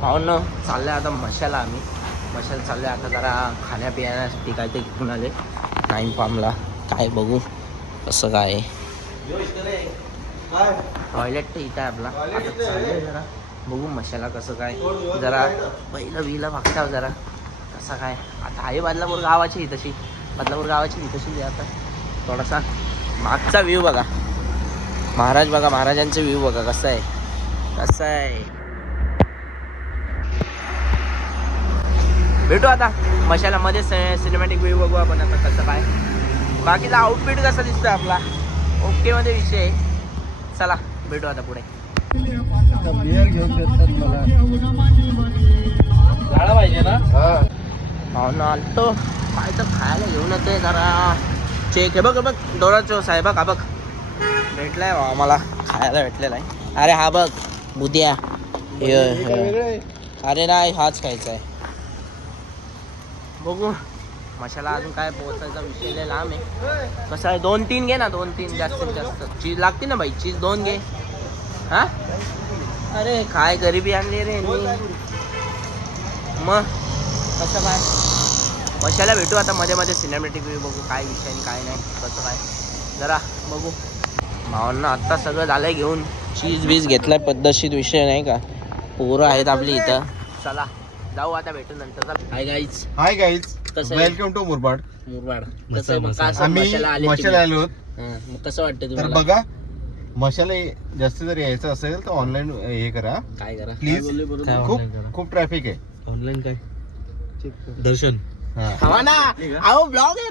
पाहून चाललंय आता मशाला. आम्ही मशाला चाललोय आता जरा खाण्यापिण्यासाठी काय ते घेऊन आले टाईम पामला. काय बघू कसं काय. टॉयलेट तर इथं आहे आपला. आता चाललंय जरा बघू मशाला कसं काय. जरा पहिलं विला बघताव जरा कसं काय. आता आहे बदलापूर गावाची ही तशी, बदलापूर गावाची ही तशी आता थोडासा मागचा व्ह्यू बघा. महाराज बघा, महाराजांचा व्ह्यू बघा कसं आहे कसं आहे. भेटू आता मशालामध्ये सिनेमॅटिक व्ह्यू बघू आपण आता कसं काय. बाकीचा आउटफिट कसा दिसतोय आपला ओके मध्ये विषय आहे. चला भेटू आता पुढे. झाला पाहिजे ना. हो ना आलतो काय तर खायला घेऊन येते जरा. चेक आहे बघ बघ डोळाचो साहेब का बघ भेटलाय आम्हाला खायला भेटलेला आहे. अरे हा बघ बुद्या. अरे नाही हाच खायचा आहे. बघू मशाला अजून काय पोहोचायचा विषय लय लांब आहे. कसं आहे 2-3 घे ना 2-3 जास्तीत जास्त. चीज लागते ना बाई चीज 2 घे. हा अरे काय गरिबी आणली रे मग कसं काय. मशाला भेटू आता मध्ये मध्ये सिनेमॅटिक व्ह्यू बघू काय विषय आणि काय नाही कसं काय जरा बघू. भावांना आत्ता सगळं झालंय घेऊन. चीज बीज घेतलाय पद्धतशीर विषय नाही का. पोरं आहेत आपली इथं. चला जाऊ आता भेटू नंतर. Hi guys. हाय गाईज कसं वेलकम टू मुरबाड. मुरबाड कसं मग आम्ही मशाला आलो. मग कसं वाटतं तर तुम्हाला. बघा मशाला जास्त जर यायचं असेल तर ऑनलाईन हे करा काय करा प्लीज. खूप ट्रॅफिक आहे. ऑनलाईन काय दर्शन हवा ना. अहो ब्लॉग आहे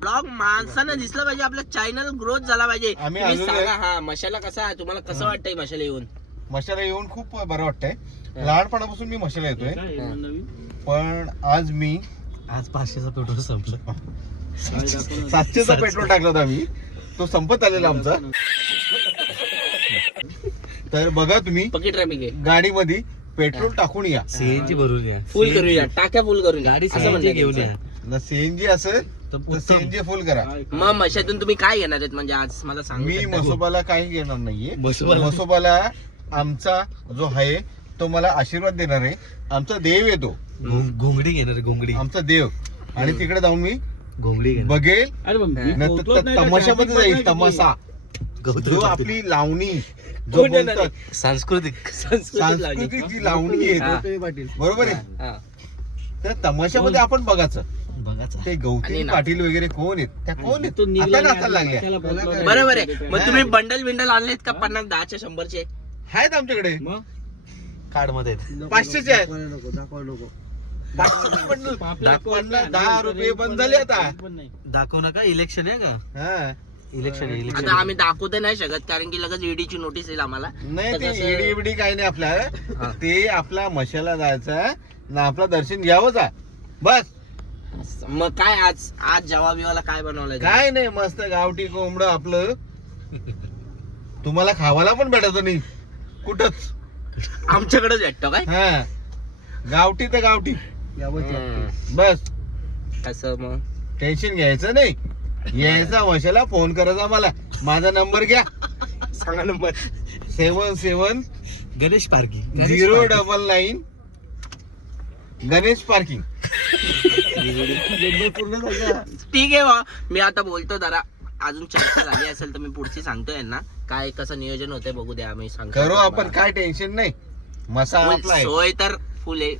ब्लॉग माणसानं दिसलं पाहिजे. आपलं चॅनल ग्रोथ झाला पाहिजे. आम्ही तुम्ही आलेलो सांगा हा मशाला कसा आहे तुम्हाला कसं वाटतंय मशाला येऊन. मशाला येऊन खूप बरं वाटतंय. लहानपणापासून मी मशाला येतोय पण आज 500चा पेट्रोल संपलं. 700चा पेट्रोल टाकला होता आम्ही. तो संपत आलेला आमचा. तर बघा तुम्ही पक्की ट्रॅफिक आहे. गाडीमध्ये पेट्रोल टाकून या. सीएनजी भरून या. फुल करूया टाक्या फुल करून गाडी असं सीएनजी म्हणते घेऊन या. ना सीएनजी असेल तर सीएनजी फुल करा. मग मशातून तुम्ही काय घेणार आहेत म्हणजे आज मला सांग. मी मसोबाला काही घेणार नाहीये. मसोबाला? मसोबाला आमचा जो आहे तो मला आशीर्वाद देणार आहे. आमचा देव येतो. घोंगडी घेणार घोंगडी. आमचा देव. आणि तिकडे जाऊन मी घोंगडी घेणार. बघेल तमाशामध्ये जाईल. तमाशा जो आपली लावणी जो बोलतात सांस्कृतिक सांस्कृतिक जी लावणी आहे बरोबर आहे. त्या तमाशामध्ये आपण बघायचं. ते गौतमी पाटील वगैरे कोण आहेत त्या कोण आहेत आता नाचायला लागल्या. बरोबर आहे. मग तुम्ही बंडल बिंडल आणलेत का 50 10चे 100चे आहेत आमच्याकडे. कार्ड मध्ये 500चे आहेत. 10 रुपये बंद झाले आता. दाखव नका. इलेक्शन आहे का. हा इलेक्शन आता आम्ही दाखवू नाही शकत कारण की लगेच ईडीची नोटीस येईल आम्हाला. नाही ते ईडी बिडी काही नाही आपल्या. ते आपला मशाला जायचं ना आपला दर्शन घ्यावंच आहे बस. मग काय आज जेवा बिवाला काय बनवलंय. काय नाही मस्त गावठी कोंबड आपलं. तुम्हाला खावायला पण भेटत नाही कुठंच. आमच्याकडेच भेटतो काय. हा गावठी तर गावठी बस. कसं मग टेन्शन घ्यायचं नाही. यायचा मशाला फोन करायचा मला. माझा नंबर घ्या. सांगा number 77 Ganesh parking 099 Ganesh parking. ठीक आहे बा. मी आता बोलतो जरा अजून चर्चा झाली असेल तर मी पुढची सांगतो यांना काय कसं नियोजन होतंय बघू द्या. आम्ही सांगतो करू आपण काय टेन्शन नाही. मसा आपला आहे. सोय तर फुल आहे.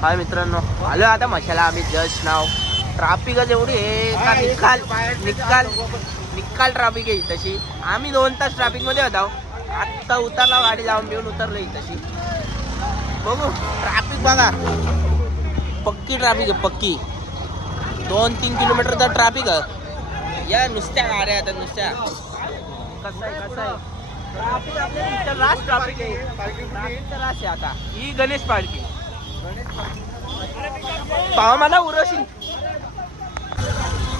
हाय मित्रांनो आलो आता मशाला आम्ही. जस्ट नाव ट्राफिकच एवढी आहे का निकाल ट्राफिक आहे तशी. आम्ही 2 तास ट्राफिक मध्ये होतो. आत्ता उतरला गाडी लावून घेऊन उतरलो तशी. बघू ट्राफिक बघा पक्की ट्राफिक आहे पक्की. 2-3 किलोमीटरचा ट्राफिक आहे. या नुसत्या गाड्या आता नुसत्या. कसं आहे ट्राफिक आपल्या रास ट्राफिक आहे आता. ही गणेश पार्किंग पावा मला उरशील.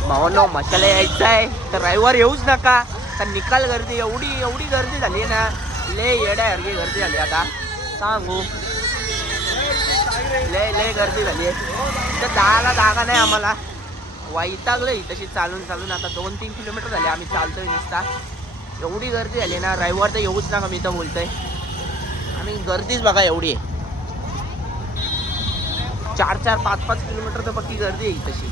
भावांनो मशाला यायचं आहे तर रविवार येऊच नका. तर निकाल गर्दी एवढी गर्दी झाली ना. लय येड्यासारखी गर्दी झाली आता सांगू. लय गर्दी झाली आहे. तर 10ला जागा नाही आम्हाला. वैतागलोय तशी चालून चालून. आता 2-3 किलोमीटर झाले आम्ही चालतोय नुसता. एवढी गर्दी झाली ना, रविवार तर येऊच नका मी तर बोलतोय. आम्ही गर्दीच बघा एवढी आहे. 4-4, 5-5 किलोमीटर तर पक्की गर्दी आहे तशी.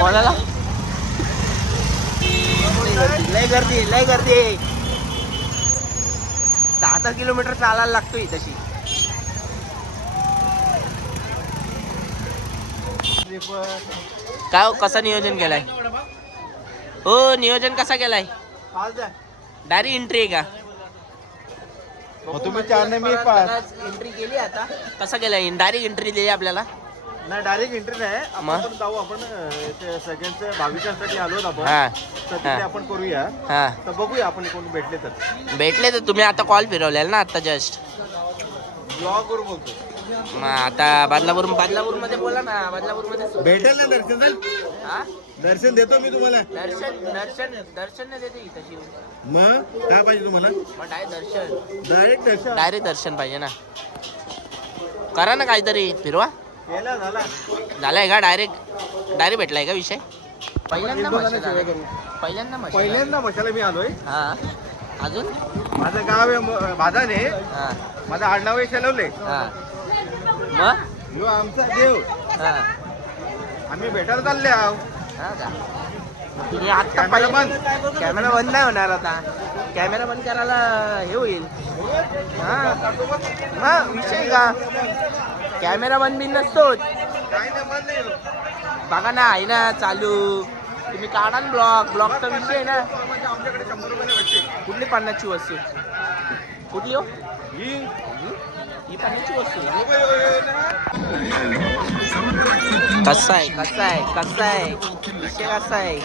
कोणाला लय गर्दी लय गर्दी आहे. 10 किलोमीटर चालायला लागतोय तशी. काय हो, कसा नियोजन केलाय हो? नियोजन कसा केलाय? डायरेक्ट एंट्री आहे का? तुम्ही 4 मी 5 एंट्री केली. आता कसा केलाय? डायरेक्ट एंट्री दिली आपल्याला? नाही, डायरेक्ट एंट्री नाही. मग? आपण जाऊ. आपण सगळ्यांच्या भाविकांसाठी आलो आपण. हा तर तिथे आपण करूया. हा तर बघूया आपण कोण भेटले तर. भेटले तर तुम्ही आता कॉल फिरवलेला ना आता जस्ट. ब्लॉग वर बोलतो. मग आता बदलापूर मध्ये बोला ना. बदलापूर मध्ये भेटेल ना दर्शन? हा दर्शन देतो मी तुम्हाला. दर्शन नाही देते तशी. मग काय पाहिजे तुम्हाला? मग डायरेक्ट दर्शन. डायरेक्ट दर्शन पाहिजे ना. करा ना काहीतरी, फिरवा. केला झाला. झालाय का? डायरेक्ट भेटलाय का विषय? पहिल्यांदा मशाला मी आलोय. हा अजून माझं गाव आहे भादाने. हा माझं आडनाव आहे शेलवले. हा मग ह्यो आमचा देव. हा आम्ही भेटायला चालले आहो. हा का? हे आत्ता कॅमेरा बंद. कॅमेरा बंद नाही होणार आता. कॅमेरा बंद करायला हे होईल. हा विषय का? कॅमेरा बंद बिन नसतोच. काय नाही, बंद नाही. बघा ना, आहे ना चालू. तुम्ही काढा ना ब्लॉगचा विषय आहे ना. आमच्याकडे 100 रुपये भेटते. कुठली 50ची वस्तू? कुठली हो? ही ही 50ची वस्तू. कसा कसा आहे विषय कसा आहे?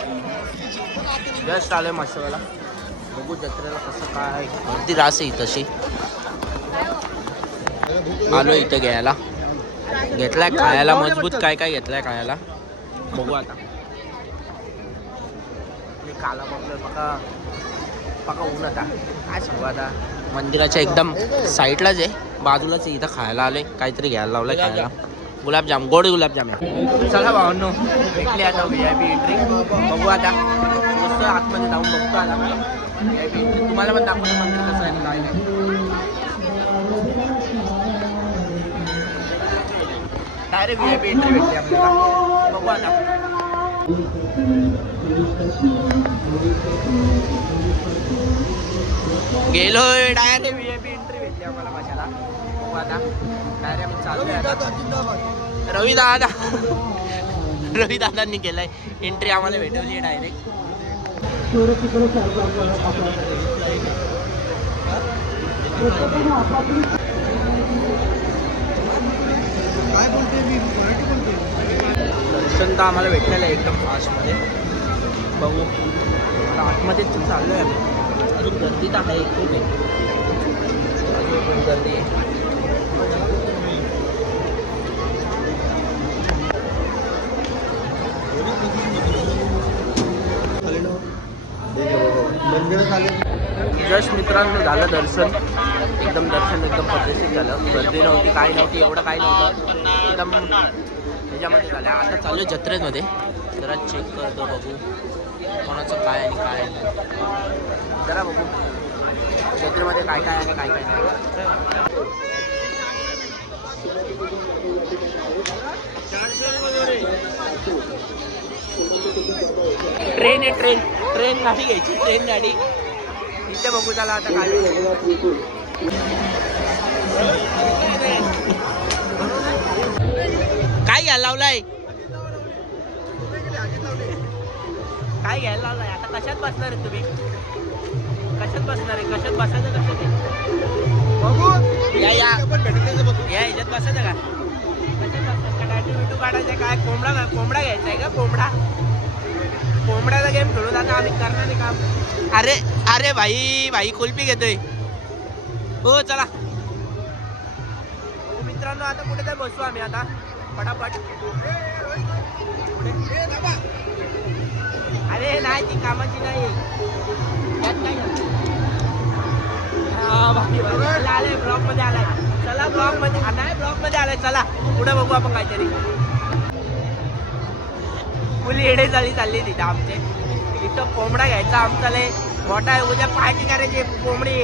जस्ट आलोय मसाला. बघू जत्रेला कसं काय गर्दी रास आहे तशी. आलो इथं घ्यायला. घेतलाय खायला मजबूत. काय घेतलाय खायला बघू आता. मी काला बघलोय पका ऊन आता. काय सांगू आता. मंदिराच्या एकदम साईडलाच आहे, बाजूलाच आहे. इथं खायला आलोय. काहीतरी घ्यायला लावलंय खायला. गुलाबजाम, गोड गुलाबजाम आहे. चला भावांनो, भेटली आता VIP एंट्री. बघू आता मस्त आतमध्ये जाऊन बघतो आता VIP एंट्री. तुम्हाला पण दाखवतो मंदिर कसं आहे काय नाही. डायरेक्ट VIP एंट्री भेटली आपल्याला. बघू आता. गेलोय डायरेक्ट VIP एंट्री भेटली आम्हाला मशाला. बघू आता डायरेक्ट आम्ही चाललोय आता. रवी दादांनी केलाय एंट्री. आम्हाला भेटवली डायरेक्ट. दर्शन तर आम्हाला भेटलेलं आहे एकदम फास्टमध्ये. बघू आता आतमध्येच चाललोय आम्ही. अजून गर्दी तर आहे खूप आहे. अजून गर्दी आहे. जस्ट मित्रांनो झालं दर्शन. एकदम पद्धतशीर झालं. गर्दी नव्हती, काय नव्हती, एवढं काय नव्हतं. एकदम ह्याच्यामध्ये झालं. आता चालू आहे जत्रेमध्ये. जरा चेक करतो बघू कोणाचं काय आणि काय नाही. जरा बघू जत्रेमध्ये काय काय आणि काय काय नाही. ट्रेन आहे. ट्रेन गाडी घ्यायची. ट्रेन गाडी इथे बघू. त्याला आता काय घ्यायला लावलाय? काय घ्यायला लावलाय? आता कशात बसणार आहे तुम्ही? कशात बसणार आहे? कशात बसायचं? कशात आहे बघू. या ह्याच्यात बसायचं का? कशात बसणार? टाटू बिटू काढायचं काय? कोंबडा घ्यायचा आहे का? कोंबड्याचा गेम खेळून आता आम्ही करणार नाही काम. अरे भाई कुल्फी घेतोय हो. चला मित्रांनो, आता कुठे तर बसू आम्ही आता पटापट. अरे नाही, ती कामाची नाही. आलाय ब्लॉक मध्ये आलाय. चला ब्लॉक मध्ये आलाय. चला पुढे बघू आपण काहीतरी. फुल येडे चालली तिथं आमचे. इथं कोंबडा घ्यायचा आमचा लय मोठा आहे. उद्या पार्टी करायची कोंबडी.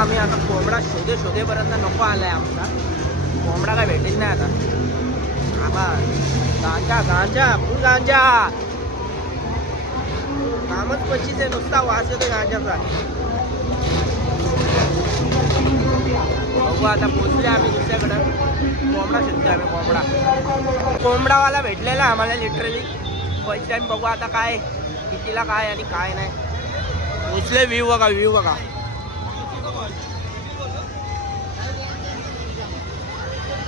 आम्ही आता कोंबडा शोधेपर्यंत नको आलाय आमचा. कोंबडा काय भेटेल नाही आता. आबा गांजा फुल गांजा. कामच पच्चीस आहे. नुसता वास येतो गांजाचा. बघू आता पोचले आम्ही दुसऱ्याकडं. कोंबडा शोधतोय आम्ही. कोंबडावाला भेटलेला आम्हाला लिटरली फर्स्ट टाइम. बघू आता काय कितीला काय आणि काय नाही. पोचले. व्ह्यू बघा.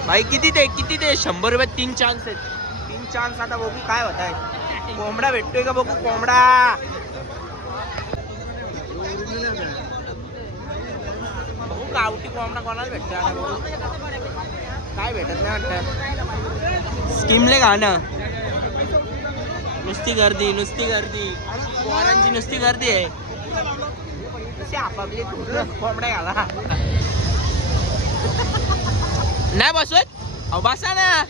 भाई किती ते 100 रुपये 3 चान्स आहेत. 3 चान्स. आता बघू काय होत आहे. कोंबडा भेटतोय का बघू. कोंबडा बघू. गावठी कोंबडा कोणाला भेटतोय आता बघू. काय भेटत नाही वाटतं. स्कीमले गाणं. नुसती गर्दी पोरांची नुसती गर्दी आहे. आपापली कोंबड्या घाला. नाही बसवत. अहो बसा ना.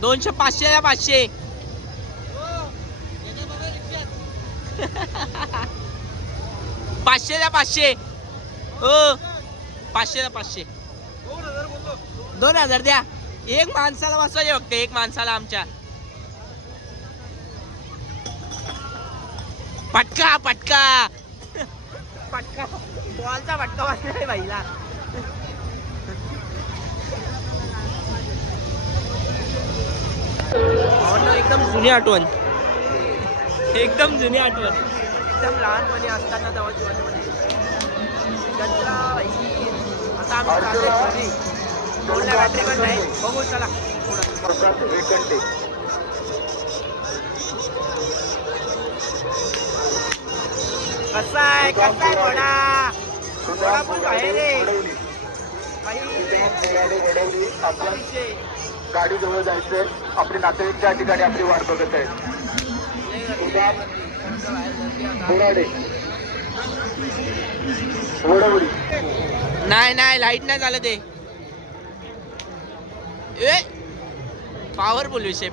200 500 द्या. 500 500 द्या. 500 हो. 500 द्या. 500 2000 द्या. एक माणसाला बसवायचे फक्त. एक माणसाला आमच्या. पटका बॉलचा पटका वाजला रे बाईला. एकदम जुनी आठवण. एकदम लहानपणी असताना जवळची आता आम्ही चाललोय घरी. फोनला बॅटरी पण नाही. बघू चला. कसा आहे घोडा पण बाहेर रे. गाडी जवळ जायचंय. आपले नातेवाईक त्या ठिकाणी आपली वाट बघत आहेत. नाही लाईट नाही झालं ते. पॉवरफुल विषय.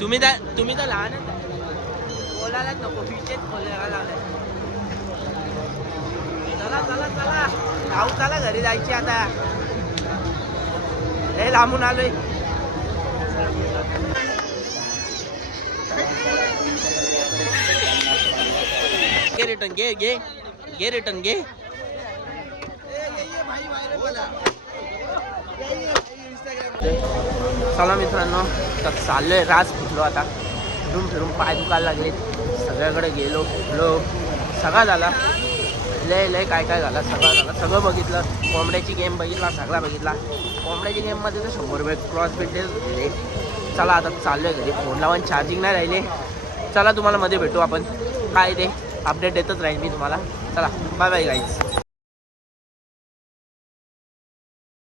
तुम्ही तर लहान बोलायलाच नको. विषयच बोलायला लागलाय. चला घरी जायची आता. लय लांबून आलोय. रिटर्न घे रिटर्न घे. चला मित्रांनो तर चाललोय. रास फुटलो आता. फिरून पाय दुखायला लागले. सगळ्याकडे गेलो फिरलो. सगळा झाला. लय काय झालं. सगळं बघितलं. कोंबड्याची गेम बघितला. सगळा बघितला. कोंबड्याची गेममध्ये तर 100 रुपये क्रॉस भेटले. चला आता चाललोय घरी. फोन लावून चार्जिंग नाही राहिले. चला तुम्हाला मध्ये भेटू आपण. काय ते अपडेट देतच राहील मी तुम्हाला. चला बाय गाईज.